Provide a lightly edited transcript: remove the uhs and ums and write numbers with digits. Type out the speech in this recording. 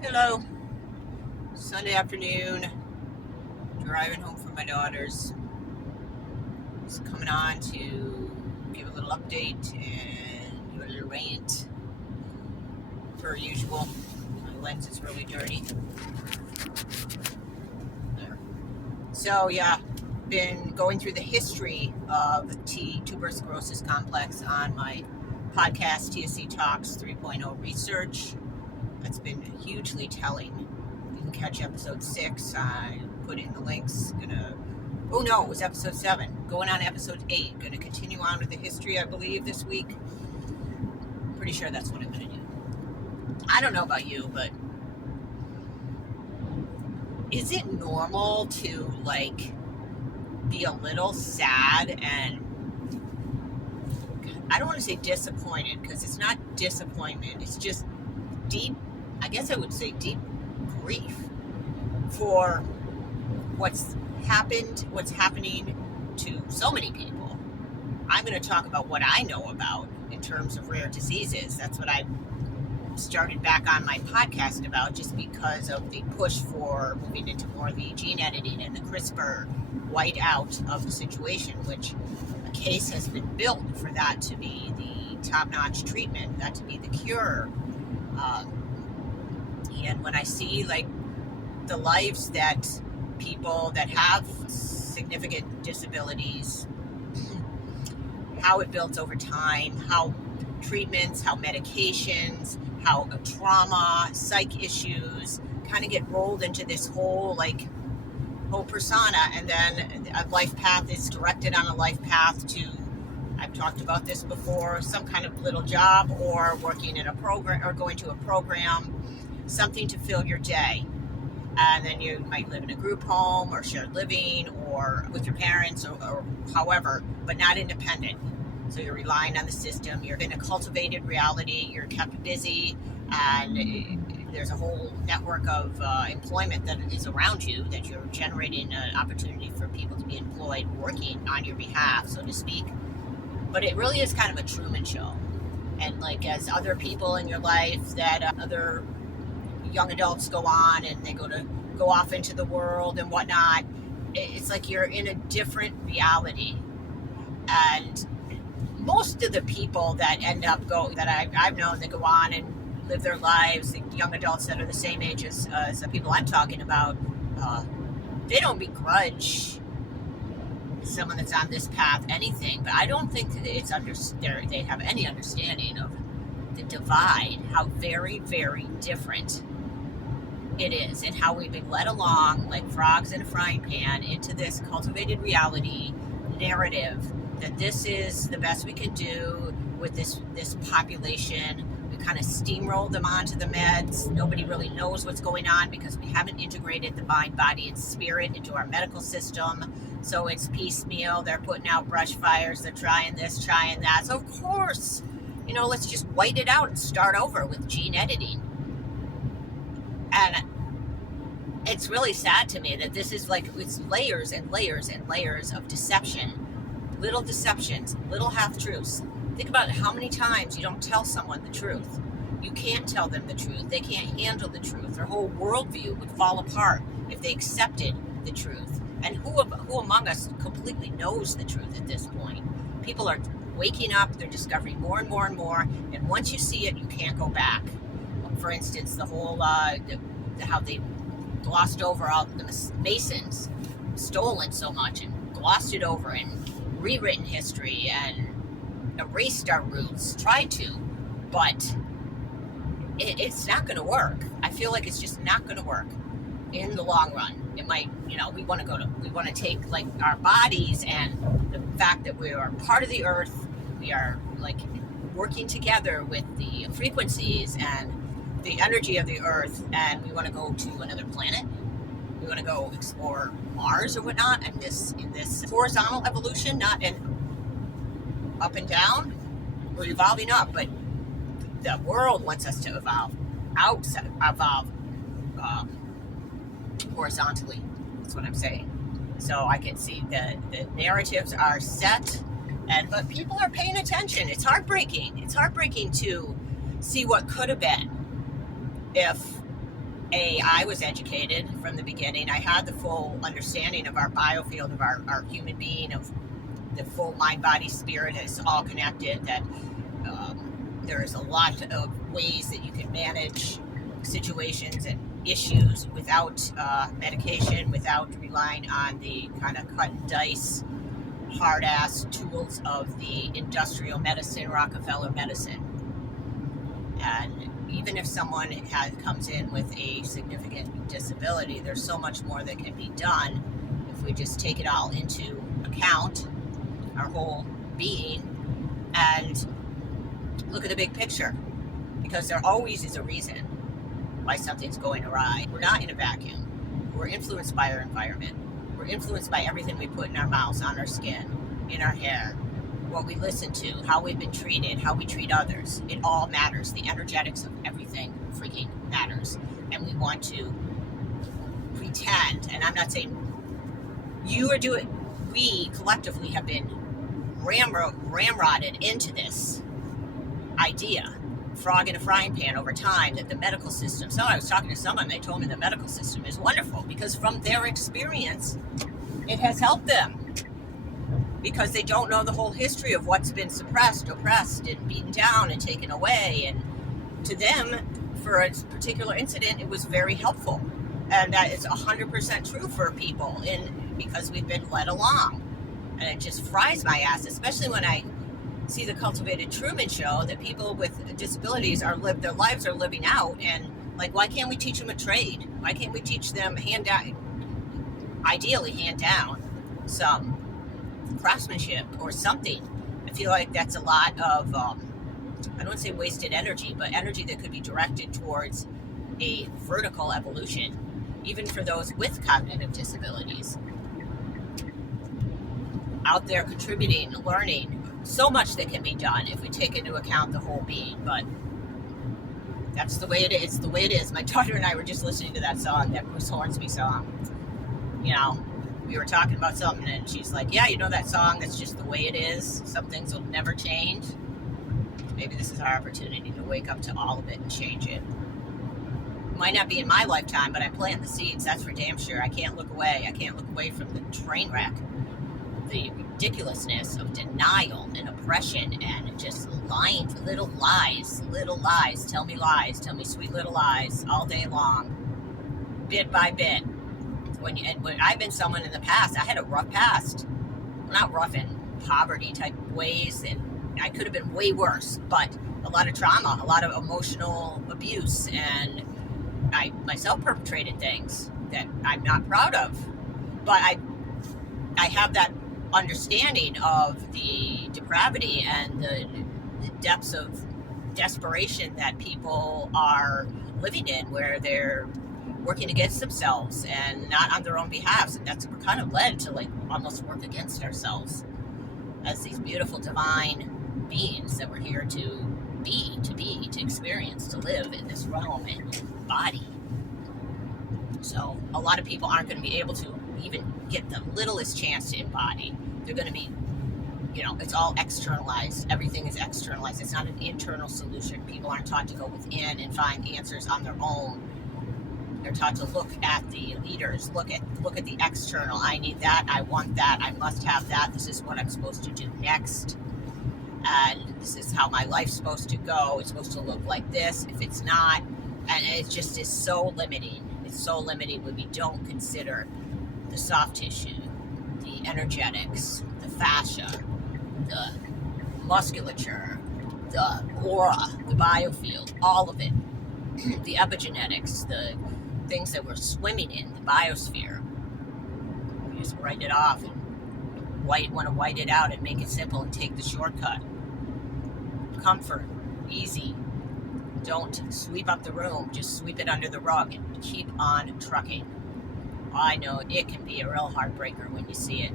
Hello, Sunday afternoon, driving home from my daughter's. Just coming on to give a little update and do a little rant, per usual. My lens is really dirty. There. So, yeah, been going through the history of the Tuberous Sclerosis complex on my podcast, TSC Talks 3.0 Research. That's been hugely telling. You can catch episode 6. I put in the links. Oh no, it was episode 7. Going on episode 8. Going to continue on with the history, I believe, this week. Pretty sure that's what I'm going to do. I don't know about you, but is it normal to, be a little sad and, I don't want to say disappointed, because it's not disappointment. It's just deep, I guess I would say deep grief for what's happening to so many people. I'm going to talk about what I know about in terms of rare diseases. That's what I started back on my podcast about, just because of the push for moving into more of the gene editing and the CRISPR white out of the situation, which a case has been built for that to be the top-notch treatment, that to be the cure. And when I see the lives that people that have significant disabilities, how it builds over time, how treatments, how medications, how trauma, psych issues kind of get rolled into this whole persona, and then a life path is directed on a life path to, I've talked about this before, some kind of little job or working in a program or going to a program, something to fill your day. And then you might live in a group home or shared living or with your parents or however, but not independent. So you're relying on the system. You're in a cultivated reality. You're kept busy, and there's a whole network of employment that is around you, that you're generating an opportunity for people to be employed, working on your behalf, so to speak. But it really is kind of a Truman Show. And as other people in your life, that other young adults go on and they go off into the world and whatnot, it's like you're in a different reality. And most of the people that end up that I've known that go on and live their lives, the young adults that are the same age as the people I'm talking about, they don't begrudge someone that's on this path anything, but I don't think that they have any understanding of the divide, how very, very different it is, and how we've been led along like frogs in a frying pan into this cultivated reality narrative that this is the best we can do with this population. We kind of steamroll them onto the meds. Nobody really knows what's going on because we haven't integrated the mind, body, and spirit into our medical system. So it's piecemeal. They're putting out brush fires. They're trying this, trying that. So of course, let's just white it out and start over with gene editing. And it's really sad to me that this is it's layers and layers and layers of deception. Little deceptions, little half-truths. Think about how many times you don't tell someone the truth. You can't tell them the truth. They can't handle the truth. Their whole worldview would fall apart if they accepted the truth. And who among us completely knows the truth at this point? People are waking up. They're discovering more and more and more. And once you see it, you can't go back. For instance, the whole, how they glossed over all the Masons, stolen so much and glossed it over and rewritten history and erased our roots, tried to, but it's not going to work. I feel like it's just not going to work in the long run. It might, we want to take our bodies and the fact that we are part of the earth, we are working together with the frequencies and the energy of the earth, and we want to go to another planet. We want to go explore Mars or whatnot, and in this horizontal evolution, not an up and down. We're evolving up, but the world wants us to evolve horizontally. That's what I'm saying. So I can see the narratives are set, but people are paying attention. It's heartbreaking. It's heartbreaking to see what could have been if I was educated from the beginning. I had the full understanding of our biofield, of our human being, of the full mind, body, spirit is all connected, that there is a lot of ways that you can manage situations and issues without medication, without relying on the kind of cut and dice, hard ass tools of the industrial medicine, Rockefeller medicine. And even if someone comes in with a significant disability, there's so much more that can be done if we just take it all into account, our whole being, and look at the big picture, because there always is a reason why something's going awry. We're not in a vacuum. We're influenced by our environment. We're influenced by everything we put in our mouths, on our skin, in our hair, what we listen to, how we've been treated, how we treat others. It all matters. The energetics of everything freaking matters. And we want to pretend, and I'm not saying you are doing, we collectively have been ramrodded into this idea, frog in a frying pan, over time, that the medical system, so I was talking to someone, they told me the medical system is wonderful because from their experience, it has helped them, because they don't know the whole history of what's been suppressed, oppressed, and beaten down and taken away. And to them, for a particular incident, it was very helpful. And that is 100% true for people, because we've been led along. And it just fries my ass, especially when I see the Cultivated Truman Show, that people with disabilities their lives are living out. And like, why can't we teach them a trade? Why can't we teach them ideally hand down some craftsmanship or something? I feel like that's a lot of, I don't want to say wasted energy, but energy that could be directed towards a vertical evolution, even for those with cognitive disabilities. Out there contributing, learning, so much that can be done if we take into account the whole being. But that's the way it is. It's the way it is. My daughter and I were just listening to that song, that Bruce Hornsby song. You know, we were talking about something, and she's like, yeah, you know that song, that's just the way it is. Some things will never change. Maybe this is our opportunity to wake up to all of it and change it. Might not be in my lifetime, but I plant the seeds, that's for damn sure. I can't look away. I can't look away from the train wreck, the ridiculousness of denial and oppression and just lying, little lies, tell me sweet little lies all day long, bit by bit. When I've been someone in the past, I had a rough past, not rough in poverty type ways, and I could have been way worse, but a lot of trauma, a lot of emotional abuse, and I myself perpetrated things that I'm not proud of, but I have that understanding of the depravity and the depths of desperation that people are living in, where they're working against themselves and not on their own behalf. And that's kind of led to like almost work against ourselves as these beautiful divine beings that we're here to be, to experience, to live in this realm and body. So a lot of people aren't going to be able to even get the littlest chance to embody. They're going to be, it's all externalized. Everything is externalized. It's not an internal solution. People aren't taught to go within and find answers on their own. They're taught to look at the leaders, look at the external. I need that. I want that. I must have that. This is what I'm supposed to do next. And this is how my life's supposed to go. It's supposed to look like this. If it's not, and it just is so limiting. It's so limiting when we don't consider the soft tissue, the energetics, the fascia, the musculature, the aura, the biofield, all of it, the epigenetics, the things that we're swimming in, the biosphere. We just write it off and want to white it out and make it simple and take the shortcut. Comfort, easy. Don't sweep up the room, just sweep it under the rug and keep on trucking. I know it can be a real heartbreaker when you see it.